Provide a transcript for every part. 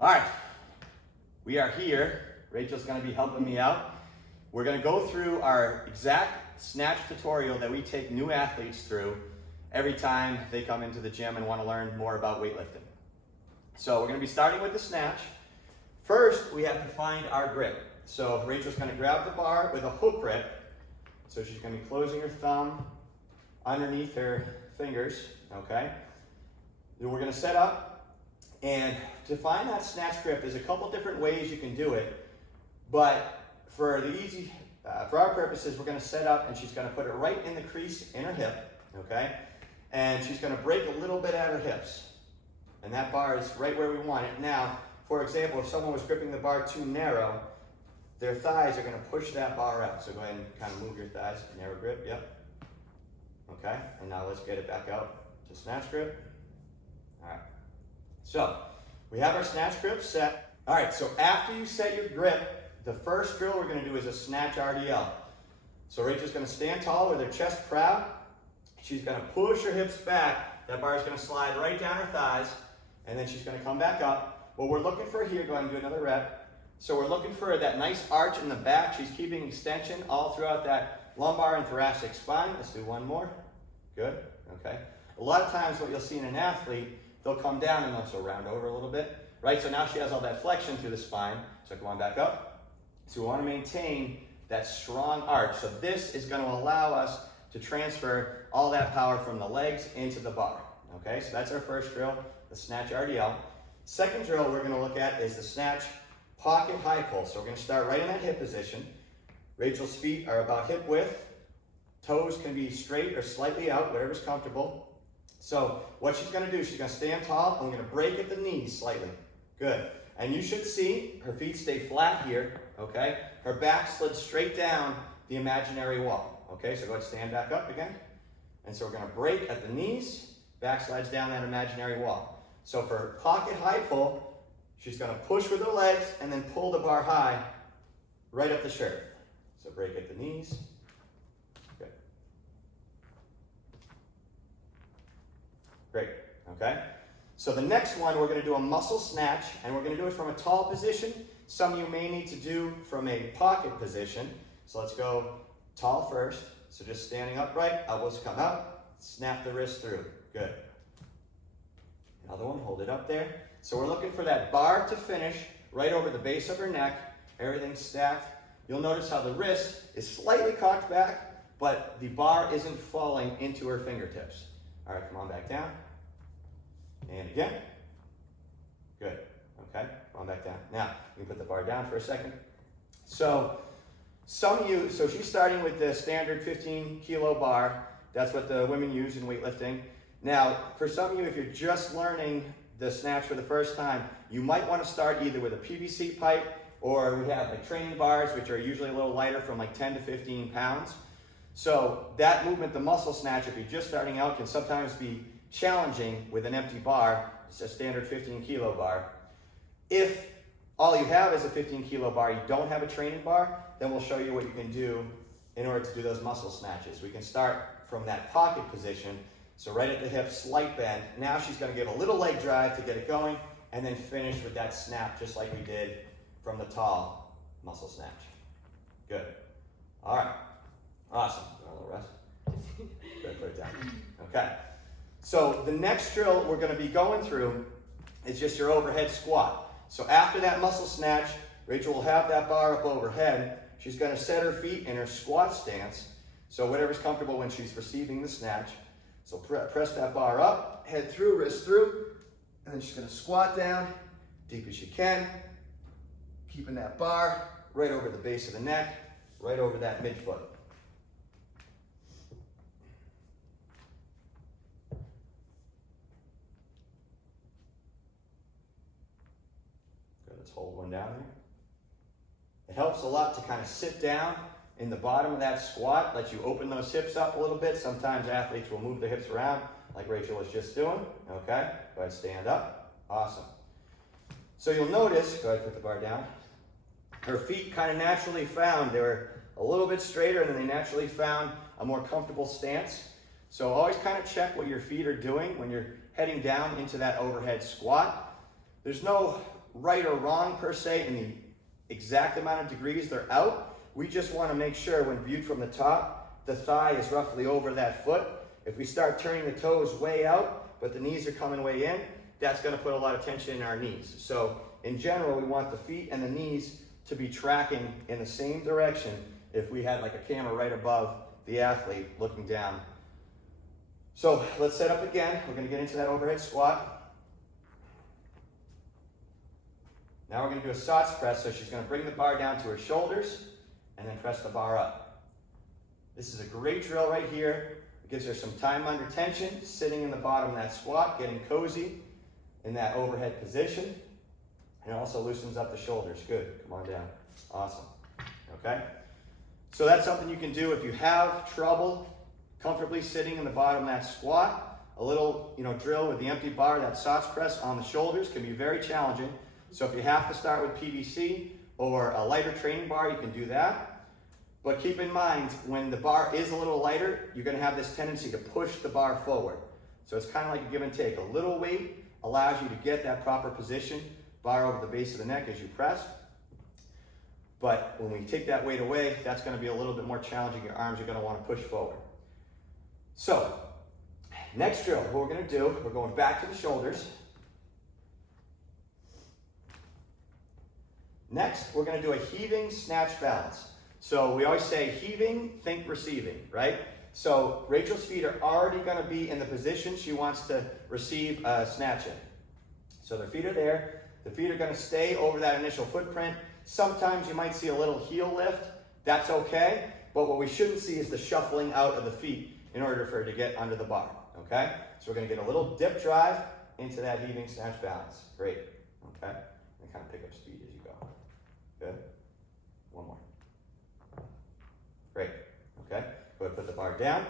All right, we are here. Rachel's gonna be helping me out. We're gonna go through our exact snatch tutorial that we take new athletes through every time they come into the gym and wanna learn more about weightlifting. So we're gonna be starting with the snatch. First, we have to find our grip. So Rachel's gonna grab the bar with a hook grip. So she's gonna be closing her thumb underneath her fingers, okay? Then we're gonna set up, and to find that snatch grip, there's a couple different ways you can do it, but for our purposes, we're gonna set up and she's gonna put it right in the crease in her hip, okay? And she's gonna break a little bit at her hips. And that bar is right where we want it. Now, for example, if someone was gripping the bar too narrow, their thighs are gonna push that bar out. So go ahead and kind of move your thighs, narrow grip, yep. Okay, and now let's get it back out to snatch grip. All right, so we have our snatch grip set. All right, so after you set your grip, the first drill we're gonna do is a snatch RDL. So Rachel's gonna stand tall with her chest proud. She's gonna push her hips back. That bar is gonna slide right down her thighs, and then she's gonna come back up. What we're looking for here, go ahead and do another rep. So we're looking for that nice arch in the back. She's keeping extension all throughout that lumbar and thoracic spine. Let's do one more. Good, okay. A lot of times what you'll see in an athlete, they'll come down and they'll round over a little bit, right? So now she has all that flexion through the spine. So come on back up. So we want to maintain that strong arch. So this is going to allow us to transfer all that power from the legs into the bar, okay? So that's our first drill, the snatch RDL. Second drill we're going to look at is the snatch pocket high pull. So we're going to start right in that hip position. Rachel's feet are about hip width. Toes can be straight or slightly out, whatever's comfortable. So what she's gonna do, she's gonna stand tall, and we're gonna break at the knees slightly. Good. And you should see her feet stay flat here, okay? Her back slid straight down the imaginary wall, okay? So go ahead and stand back up again. And so we're gonna break at the knees, back slides down that imaginary wall. So for pocket high pull, she's gonna push with her legs and then pull the bar high right up the shirt. So break at the knees. Good. Great, okay? So the next one, we're gonna do a muscle snatch, and we're gonna do it from a tall position. Some you may need to do from a pocket position. So let's go tall first. So just standing upright, elbows come out, snap the wrist through. Good. Another one, hold it up there. So we're looking for that bar to finish right over the base of her neck, everything's stacked. You'll notice how the wrist is slightly cocked back, but the bar isn't falling into her fingertips. All right, come on back down. And again. Good, okay, come on back down. Now, you can put the bar down for a second. So she's starting with the standard 15 kilo bar. That's what the women use in weightlifting. Now, for some of you, if you're just learning the snatch for the first time, you might want to start either with a PVC pipe, or we have like training bars, which are usually a little lighter, from like 10 to 15 pounds. So that movement, the muscle snatch, if you're just starting out, can sometimes be challenging with an empty bar. It's a standard 15 kilo bar. If all you have is a 15 kilo bar, you don't have a training bar, then we'll show you what you can do in order to do those muscle snatches. We can start from that pocket position. So right at the hip, slight bend. Now she's gonna give a little leg drive to get it going, and then finish with that snap just like we did from the tall muscle snatch. Good. All right. Awesome. A little rest. Good, put it down. Okay. So the next drill we're going to be going through is just your overhead squat. So after that muscle snatch, Rachel will have that bar up overhead. She's going to set her feet in her squat stance. So whatever's comfortable when she's receiving the snatch. So press that bar up, head through, wrist through, and then she's going to squat down deep as you can, keeping that bar right over the base of the neck, right over that midfoot. Let's hold one down here. It helps a lot to kind of sit down in the bottom of that squat, let you open those hips up a little bit. Sometimes athletes will move their hips around like Rachel was just doing. Okay, go ahead, stand up. Awesome. So you'll notice, go ahead, put the bar down. Her feet kind of naturally found, they were a little bit straighter and then they naturally found a more comfortable stance. So always kind of check what your feet are doing when you're heading down into that overhead squat. There's no right or wrong per se in the exact amount of degrees they're out. We just want to make sure when viewed from the top, the thigh is roughly over that foot. If we start turning the toes way out, but the knees are coming way in, that's going to put a lot of tension in our knees. So in general, we want the feet and the knees to be tracking in the same direction if we had like a camera right above the athlete looking down. So let's set up again. We're going to get into that overhead squat. Now we're going to do a SOTS press. So she's going to bring the bar down to her shoulders and then press the bar up. This is a great drill right here. It gives her some time under tension, sitting in the bottom of that squat, getting cozy in that overhead position. And it also loosens up the shoulders. Good. Come on down. Awesome. Okay? So that's something you can do if you have trouble comfortably sitting in the bottom of that squat. A little, drill with the empty bar, that SOTS press on the shoulders can be very challenging. So if you have to start with PVC or a lighter training bar, you can do that. But keep in mind, when the bar is a little lighter, you're going to have this tendency to push the bar forward. So it's kind of like a give and take. A little weight allows you to get that proper position, bar over the base of the neck as you press. But when we take that weight away, that's going to be a little bit more challenging. Your arms are going to want to push forward. So, next drill, what we're going to do, we're going back to the shoulders. Next, we're going to do a heaving snatch balance. So we always say heaving, think receiving, right? So Rachel's feet are already going to be in the position she wants to receive a snatch in. So their feet are there. The feet are going to stay over that initial footprint. Sometimes you might see a little heel lift. That's okay. But what we shouldn't see is the shuffling out of the feet in order for her to get under the bar, okay? So we're going to get a little dip drive into that heaving snatch balance. Great, okay? And kind of pick up speed as you go. Good. One more. Great, okay? Go ahead and put the bar down.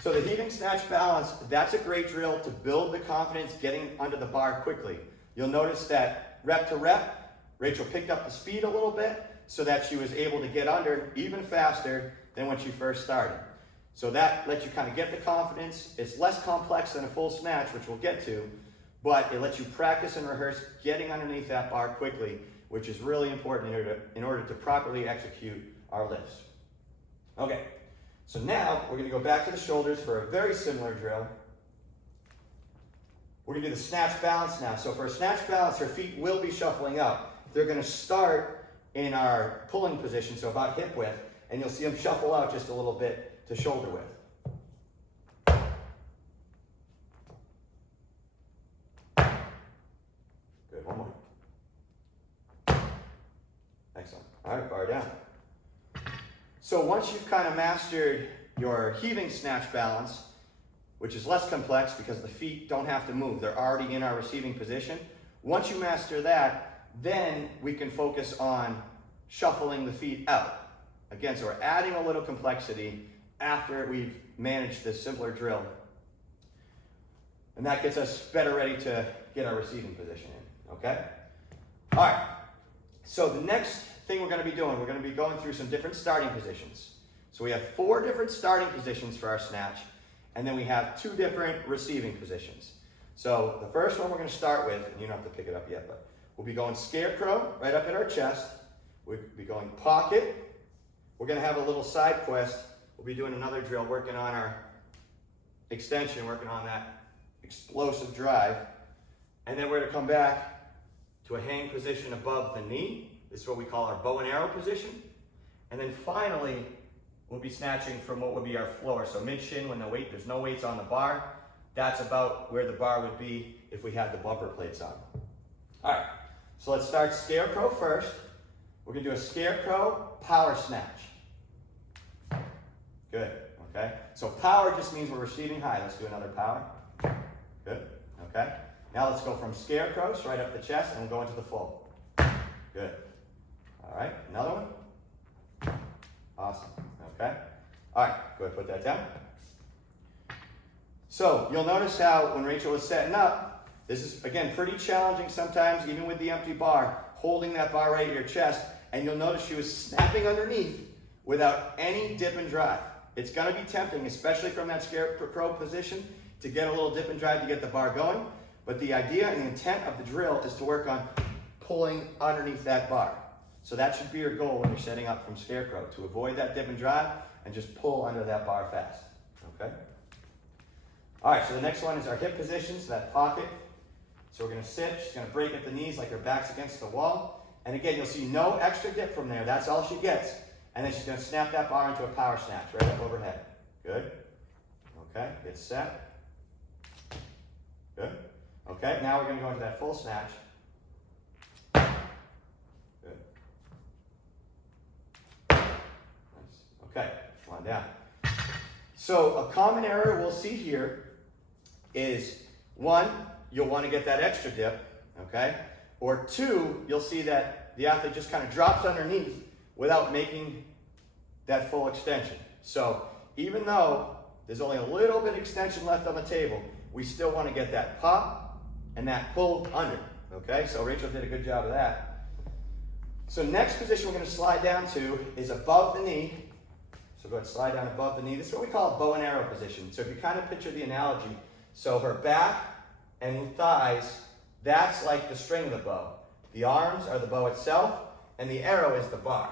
So the heaving snatch balance, that's a great drill to build the confidence getting under the bar quickly. You'll notice that rep to rep, Rachel picked up the speed a little bit so that she was able to get under even faster than when she first started. So that lets you kind of get the confidence. It's less complex than a full snatch, which we'll get to, but it lets you practice and rehearse getting underneath that bar quickly, which is really important in order to properly execute our lifts. Okay, so now we're going to go back to the shoulders for a very similar drill. We're going to do the snatch balance now. So for a snatch balance, her feet will be shuffling out. They're going to start in our pulling position, so about hip width, and you'll see them shuffle out just a little bit to shoulder width. Good, one more. Excellent. All right, bar down. So once you've kind of mastered your heaving snatch balance, which is less complex because the feet don't have to move, they're already in our receiving position. Once you master that, then we can focus on shuffling the feet out. Again, so we're adding a little complexity after we've managed this simpler drill. And that gets us better ready to get our receiving position in, okay? All right, so the next thing we're going to be doing, we're going to be going through some different starting positions. So we have 4 different starting positions for our snatch, and then we have 2 different receiving positions. So the first one we're going to start with, and you don't have to pick it up yet, but we'll be going scarecrow right up at our chest. We'll be going pocket. We're going to have a little side quest. We'll be doing another drill, working on our extension, working on that explosive drive. And then we're going to come back to a hang position above the knee. This is what we call our bow and arrow position. And then finally, we'll be snatching from what would be our floor. So mid-shin when there's no weights on the bar. That's about where the bar would be if we had the bumper plates on. All right, so let's start scarecrow first. We're going to do a scarecrow power snatch. Good, okay? So power just means we're receiving high. Let's do another power. Good, okay? Now let's go from scarecrow straight up the chest and go into the full. Good. All right, another one. Awesome, okay? All right, go ahead and put that down. So you'll notice how when Rachel was setting up, this is, again, pretty challenging sometimes, even with the empty bar, holding that bar right at your chest, and you'll notice she was snapping underneath without any dip and drive. It's going to be tempting, especially from that scarecrow position, to get a little dip and drive to get the bar going. But the idea and the intent of the drill is to work on pulling underneath that bar. So that should be your goal when you're setting up from scarecrow, to avoid that dip and drive and just pull under that bar fast, okay? All right, so the next one is our hip position, so that pocket. So we're gonna sit, she's gonna break at the knees like her back's against the wall. And again, you'll see no extra dip from there, that's all she gets. And then she's gonna snap that bar into a power snatch right up overhead. Good, okay, get set. Good, okay, now we're gonna go into that full snatch. Good. Nice. Okay, come on down. So a common error we'll see here is, one, you'll want to get that extra dip, okay? Or two, you'll see that the athlete just kind of drops underneath without making that full extension. So even though there's only a little bit of extension left on the table, we still want to get that pop and that pull under, okay? So Rachel did a good job of that. So next position we're going to slide down to is above the knee. So go ahead and slide down above the knee. This is what we call a bow and arrow position. So if you kind of picture the analogy, so her back and thighs, that's like the string of the bow. The arms are the bow itself, and the arrow is the bar.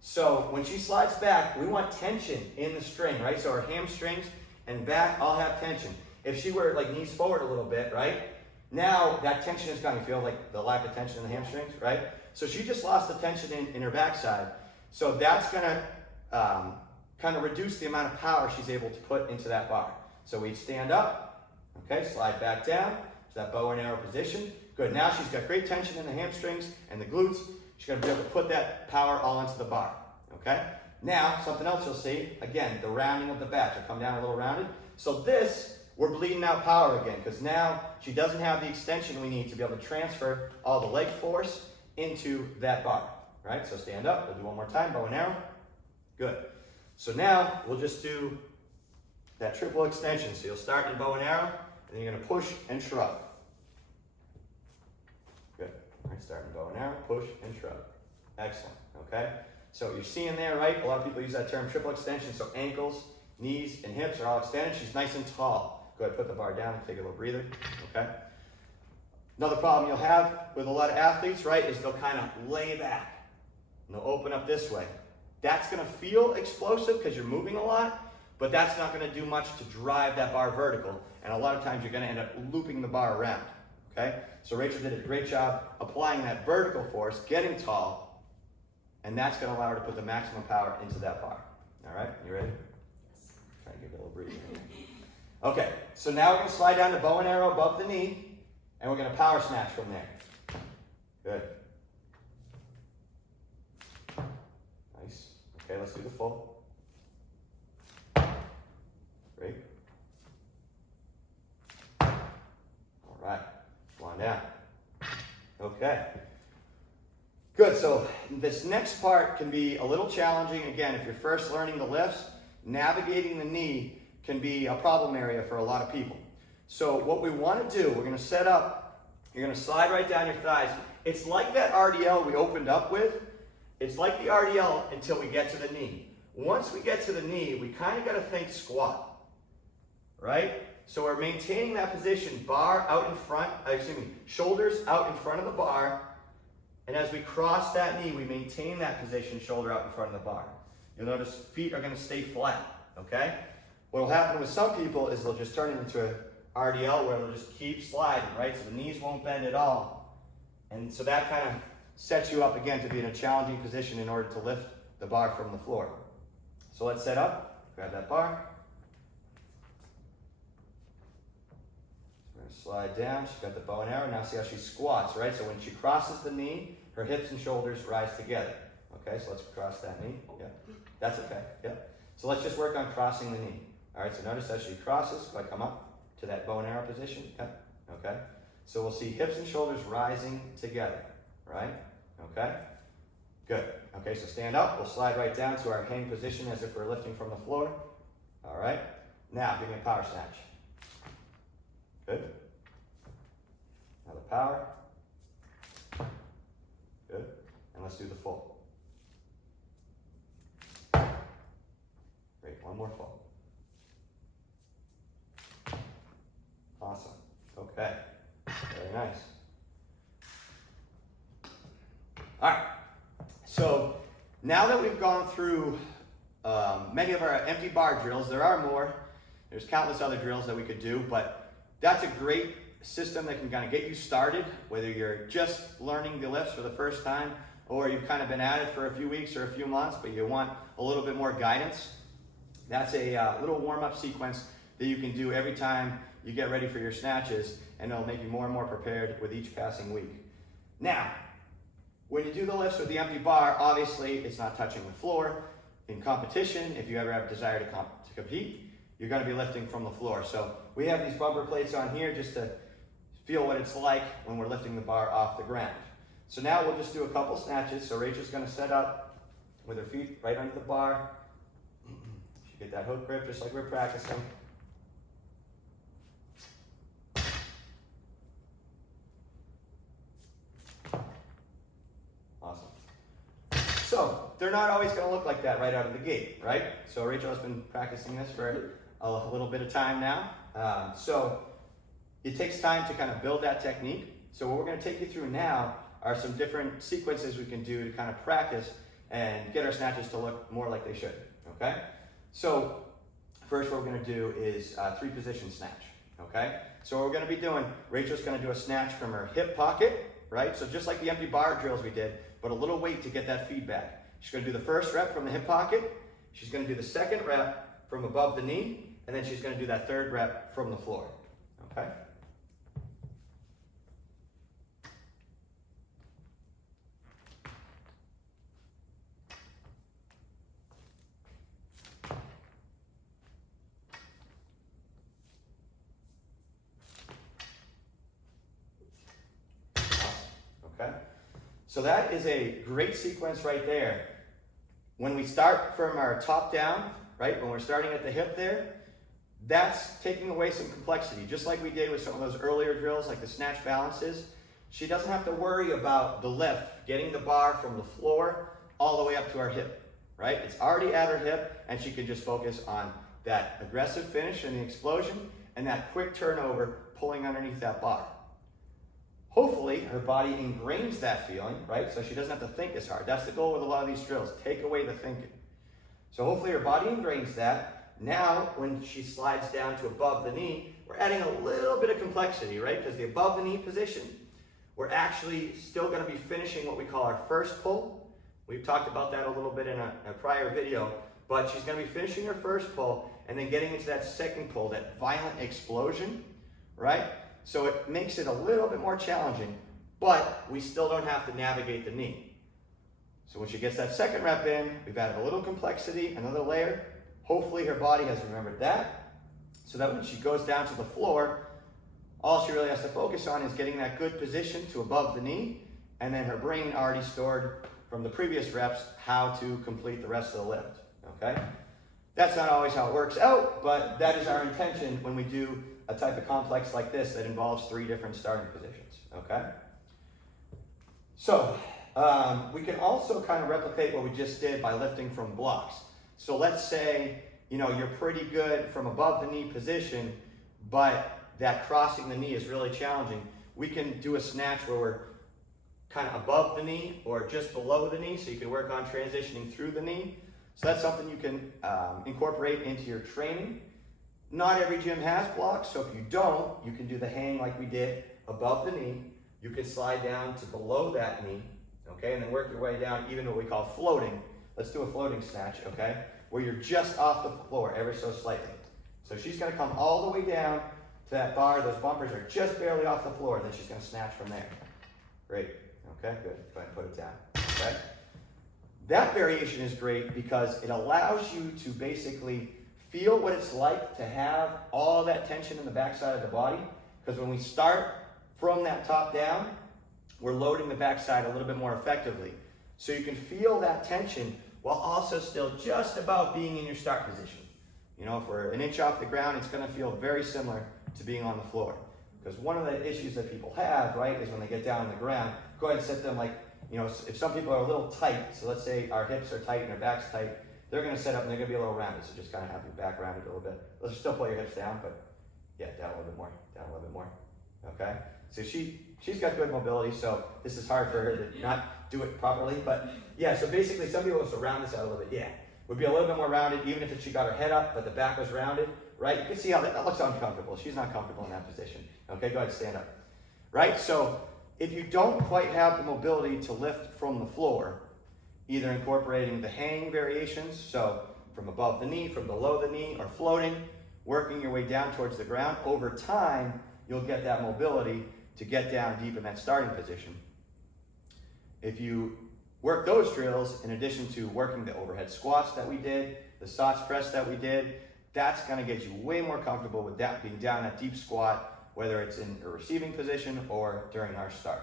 So when she slides back, we want tension in the string, right? So her hamstrings and back all have tension. If she were like knees forward a little bit, right? Now that tension is gone. You feel like the lack of tension in the hamstrings, right? So she just lost the tension in her backside. So that's gonna kind of reduce the amount of power she's able to put into that bar. So we stand up, okay, slide back down to that bow and arrow position. Good, now she's got great tension in the hamstrings and the glutes. She's gonna be able to put that power all into the bar, okay? Now, something else you'll see, again, the rounding of the back. She'll come down a little rounded. So this, we're bleeding out power again, because now she doesn't have the extension we need to be able to transfer all the leg force into that bar, right? So stand up, we'll do one more time, bow and arrow. Good. So now we'll just do that triple extension. So you'll start in bow and arrow, and then you're gonna push and shrug. Good, all right, start in bow and arrow, push and shrug. Excellent, okay? So you're seeing there, right? A lot of people use that term triple extension. So ankles, knees, and hips are all extended. She's nice and tall. Go ahead, put the bar down and take a little breather, okay? Another problem you'll have with a lot of athletes, right, is they'll kind of lay back and they'll open up this way. That's gonna feel explosive because you're moving a lot, but that's not gonna do much to drive that bar vertical. And a lot of times you're gonna end up looping the bar around, okay? So Rachel did a great job applying that vertical force, getting tall, and that's gonna allow her to put the maximum power into that bar. All right, you ready? Try to give it a little breather. Okay, so now we're gonna slide down the bow and arrow above the knee, and we're gonna power snatch from there. Good. Nice. Okay, let's do the full. Great. All right, come on down. Okay. Good, so this next part can be a little challenging. Again, if you're first learning the lifts, navigating the knee can be a problem area for a lot of people. So what we want to do, we're going to set up, you're going to slide right down your thighs. It's like that RDL we opened up with. It's like the RDL until we get to the knee. Once we get to the knee, we kind of got to think squat, right? So we're maintaining that position, bar out in front, shoulders out in front of the bar. And as we cross that knee, we maintain that position, shoulder out in front of the bar. You'll notice feet are going to stay flat, okay? What will happen with some people is they'll just turn it into a RDL where they'll just keep sliding, right? So the knees won't bend at all. And so that kind of sets you up again to be in a challenging position in order to lift the bar from the floor. So let's set up, grab that bar. We're going to slide down. She's got the bow and arrow. Now see how she squats, right? So when she crosses the knee, her hips and shoulders rise together. Okay, so let's cross that knee. Yeah, that's okay. Yeah. So let's just work on crossing the knee. All right, so notice as she crosses, I come up to that bow and arrow position. Yeah. Okay. So we'll see hips and shoulders rising together, right? Okay. Good. Okay, so stand up. We'll slide right down to our hang position as if we're lifting from the floor. All right. Now, give me a power snatch. Good. Now the power. Good. And let's do the full. Great. One more full. Awesome. Okay. All right, so now that we've gone through many of our empty bar drills, there are more. There's countless other drills that we could do, but that's a great system that can kind of get you started, whether you're just learning the lifts for the first time or you've kind of been at it for a few weeks or a few months, but you want a little bit more guidance. That's a little warm-up sequence that you can do every time you get ready for your snatches, and it'll make you more and more prepared with each passing week. Now, when you do the lifts with the empty bar, obviously it's not touching the floor. In competition, if you ever have a desire to compete, you're going to be lifting from the floor. So we have these bumper plates on here just to feel what it's like when we're lifting the bar off the ground. So now we'll just do a couple snatches. So Rachel's going to set up with her feet right under the bar. She get that hook grip just like we're practicing. Awesome. So they're not always going to look like that right out of the gate, right? So Rachel has been practicing this for a little bit of time now. So it takes time to kind of build that technique. So what we're going to take you through now are some different sequences we can do to kind of practice and get our snatches to look more like they should, okay? So first what we're going to do is 3-position snatch, okay? So what we're going to be doing, Rachel's going to do a snatch from her hip pocket, right? So just like the empty bar drills we did, but a little weight to get that feedback. She's going to do the first rep from the hip pocket. She's going to do the second rep from above the knee, and then she's going to do that third rep from the floor, okay? Okay, so that is a great sequence right there. When we start from our top down, right, when we're starting at the hip there, that's taking away some complexity, just like we did with some of those earlier drills like the snatch balances. She doesn't have to worry about the lift, getting the bar from the floor all the way up to our hip, right? It's already at her hip, and she can just focus on that aggressive finish and the explosion and that quick turnover pulling underneath that bar. Hopefully, her body ingrains that feeling, right? So she doesn't have to think as hard. That's the goal with a lot of these drills, take away the thinking. So hopefully her body ingrains that. Now, when she slides down to above the knee, we're adding a little bit of complexity, right? Because the above the knee position, we're actually still going to be finishing what we call our first pull. We've talked about that a little bit in a prior video, but she's going to be finishing her first pull and then getting into that second pull, that violent explosion, right? So it makes it a little bit more challenging, but we still don't have to navigate the knee. So when she gets that second rep in, we've added a little complexity, another layer. Hopefully her body has remembered that, so that when she goes down to the floor, all she really has to focus on is getting that good position to above the knee, and then her brain already stored from the previous reps how to complete the rest of the lift, okay? That's not always how it works out, but that is our intention when we do a type of complex like this that involves 3 different starting positions, okay? So we can also kind of replicate what we just did by lifting from blocks. So let's say, you're pretty good from above the knee position, but that crossing the knee is really challenging. We can do a snatch where we're kind of above the knee or just below the knee, so you can work on transitioning through the knee. So that's something you can incorporate into your training. Not every gym has blocks, so if you don't, you can do the hang like we did above the knee. You can slide down to below that knee, okay, and then work your way down, even what we call floating. Let's do a floating snatch, okay, where you're just off the floor ever so slightly. So she's going to come all the way down to that bar. Those bumpers are just barely off the floor, then she's going to snatch from there. Great, okay, good. Go ahead and put it down, okay? That variation is great because it allows you to basically feel what it's like to have all that tension in the backside of the body, because when we start from that top down, we're loading the backside a little bit more effectively. So you can feel that tension while also still just about being in your start position. If we're an inch off the ground, it's going to feel very similar to being on the floor. Because one of the issues that people have, right, is when they get down on the ground, go ahead and sit them like, if some people are a little tight, so let's say our hips are tight and our back's tight, they're going to set up and they're going to be a little rounded, so just kind of have your back rounded a little bit. Let's still pull your hips down, but yeah, down a little bit more, okay? So she's got good mobility, so this is hard for her to not do it properly. But yeah, so basically some people will round this out a little bit. Yeah, would be a little bit more rounded, even if she got her head up, but the back was rounded, right? You can see how that looks uncomfortable. She's not comfortable in that position. Okay, go ahead, stand up. Right, so if you don't quite have the mobility to lift from the floor, either incorporating the hang variations, so from above the knee, from below the knee, or floating, working your way down towards the ground, over time, you'll get that mobility to get down deep in that starting position. If you work those drills, in addition to working the overhead squats that we did, the SOTS press that we did, that's gonna get you way more comfortable with that being down that deep squat, whether it's in a receiving position or during our start.